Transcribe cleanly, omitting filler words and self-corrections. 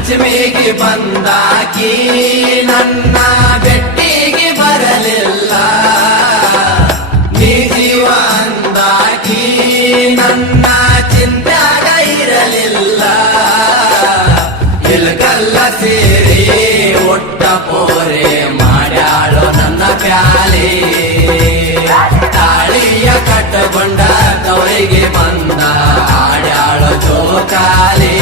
ಪಂಚಮಿಗೆ ಬಂದಾಕಿ ನನ್ನ ಬೆಟ್ಟಿಗೆ ಬರಲಿಲ್ಲ, ನೀ ಜೀವ ಅಂದಾಕಿ ನನ್ನ ಚಿಂತ್ಯಾಗ ಇರಲಿಲ್ಲ. ಇಲ್ಕಲ್ಲ ಸೇರಿ ಒಟ್ಟ ಪೋರೆ ಮಾಡ್ಯಾಳು ನನ್ನ ಪ್ಯಾಲಿ, ತಾಳಿಯ ಕಟ್ಟಕೊಂಡ ತವರಿಗೆ ಬಂದ ಆಡ್ಯಾಳು ಜೋಕಾಲಿ.